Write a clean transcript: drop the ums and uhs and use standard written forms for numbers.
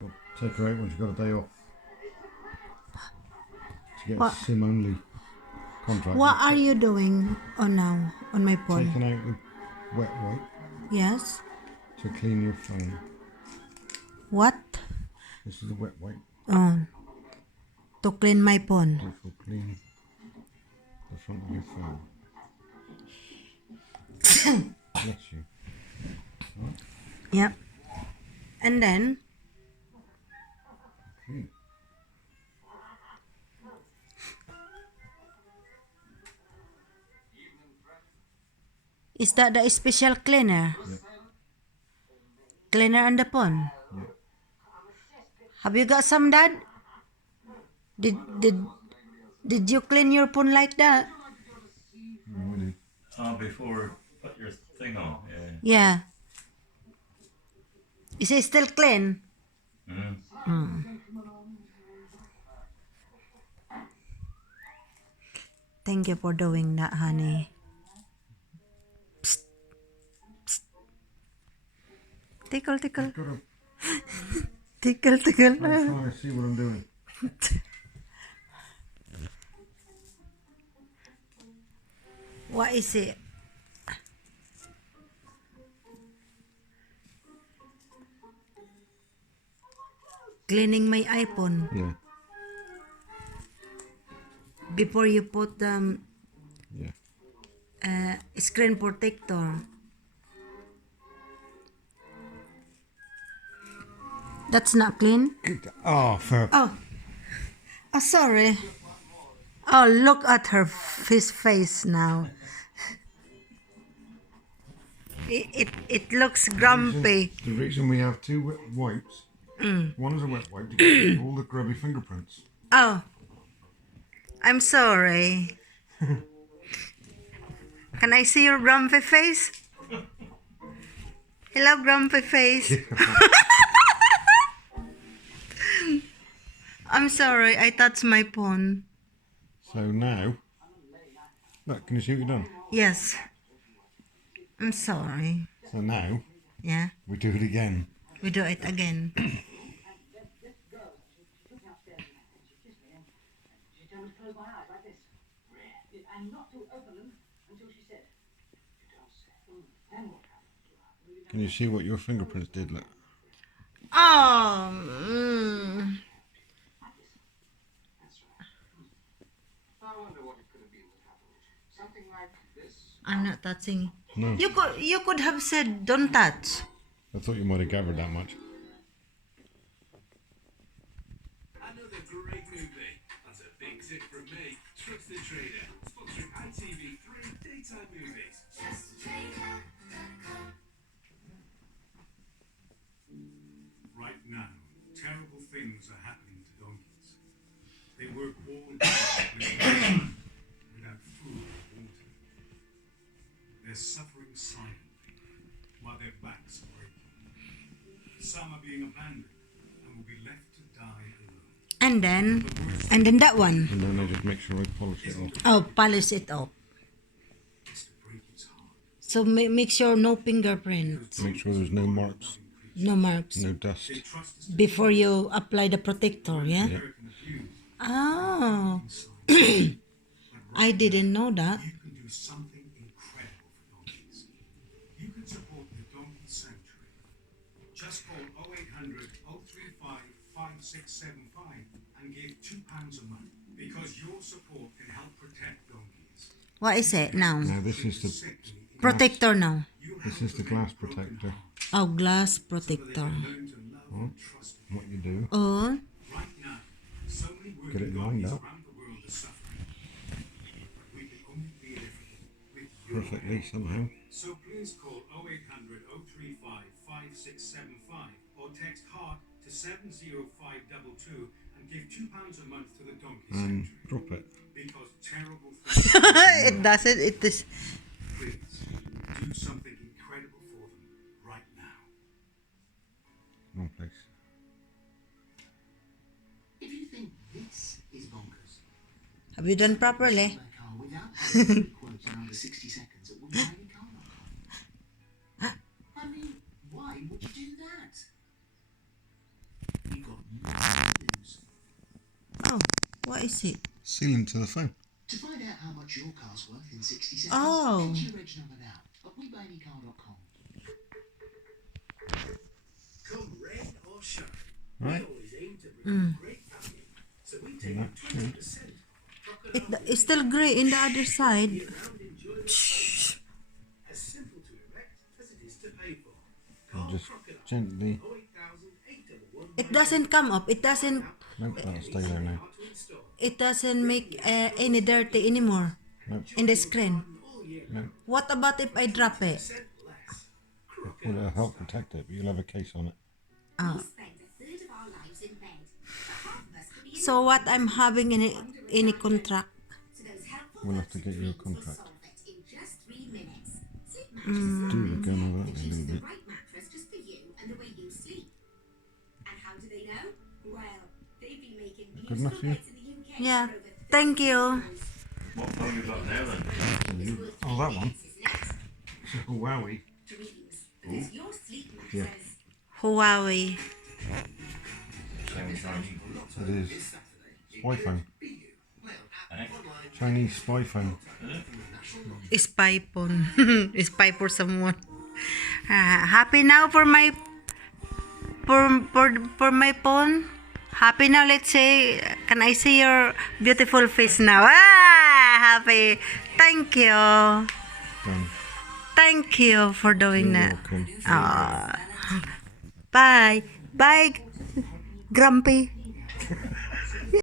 Take her out when she's got a day off. To get What? a SIM only contract. What are you doing on now on my phone? Taking out the wet wipe Yes. to clean your phone. What? This is the wet wipe. Oh, to clean my phone. Which will clean the front of your phone. Bless you. Right. Yep. And then Okay. is that the special cleaner? Yeah. Cleaner on the phone. Yeah. Have you got some, Dad? Did you clean your phone like that? Really? Before put your thing on. Yeah. Yeah. Is it still clean? Mm. Thank you for doing that, honey. Psst. Psst. Tickle, tickle. I've got to Tickle, tickle. try and see what I'm doing. What is it? Cleaning my iPhone Yeah. before you put the Yeah. screen protector. That's not clean. Oh, for Oh, sorry. Oh, look at his face now. It looks grumpy. the reason we have two wet wipes. One is a wet wipe to get all the grubby fingerprints. Oh, I'm sorry. Can I see your grumpy face? Hello, grumpy face. I'm sorry, I touched my phone. So now, look, can you see what you've done? Yes. I'm sorry. So now, Yeah, we do it again. we do it again. Can you see what your fingerprints did? Look. Oh, I'm not touching. No. You could have said don't touch. I thought you might have gathered that much. Another great movie. That's a big tip from me. Trusted Trader, sponsoring ITV3 daytime movies. Right now, terrible things are happening to donkeys. They work all day without food or water. They're suffering silently while their backs are breaking. Some are being abandoned and will be left to die alone. And then that one. And then I just make sure I polish it off. Oh, polish it off. It's to break its heart. So make sure no fingerprints, Make sure there's no marks, no marks no dust. They trust us before you apply the protector. Yeah. Yeah. American abuse Oh, inside. I didn't know that. You can do something incredible for donkeys. You can support the Donkey Sanctuary. Just call 0800 035 5675 and give £2 a month because your support can help protect donkeys. What is it now? Now this is the Sickly, Protector now. glass protector. Oh, glass protector. learn to love and trust them. What you do? Oh, Right now, so many Get it working lined donkeys up. around the world are suffering. But we can only be there for them with your Perfectly somehow. So please call 0800 035 5675 or text HEART to 70522 and give £2 a month to the Donkey And Sanctuary. drop it. Because terrible things it doesn't. It is. please do something incredible for them right now. Wrong place. If you think this is bonkers, Have you done properly? a car without the quote in under 60 seconds at woodbuyanycar.com. I mean, why would you do that? What is it? Sealant to the phone. To find out how much your car's worth in 60 seconds, Oh. enter your reg number now at WeBuyAnyCar.com. Come rain or shine, Right. we always aim to bring great value. So we take that 20% crocodile It's still grey in the other side. year-round enjoyment price. As simple to erect as it is to pay for. Call Just Crocodile gently. 0800811 It doesn't come up. It doesn't. Nope, that'll stay there now. to install. It doesn't make any dirty anymore Nope. in the screen. All year Nope. What about if I drop it? percent less. Well, it'll help protect it, but you'll have a case on it. Oh. spend a third of our lives in bed. But half of us could be in So what I'm having any contract? so those helpful We'll have to tips get and you a tricks will contract. solve it in just 3 minutes. Sleep Mattress is Do we're going over that it in a little chooses the bit. right mattress just for you and the way you sleep. And how do they know? Well, they've been making Good enough for beautiful you? beds in the UK Yeah. for over 30 Thank you. years. What phone you got now then? Oh, that one. This is next. Wowie. Dreams. Because your sleep Yeah. mattress Huawei. Sounds Chinese. It is. Spy phone. Eh? Chinese spy phone. Spy phone. Spy for someone. Happy now for my for my phone. Happy now. Let's say, can I see your beautiful face now? Happy. Thank you. Done. Thank you for doing You're that. welcome. Bye. Bye, Grumpy.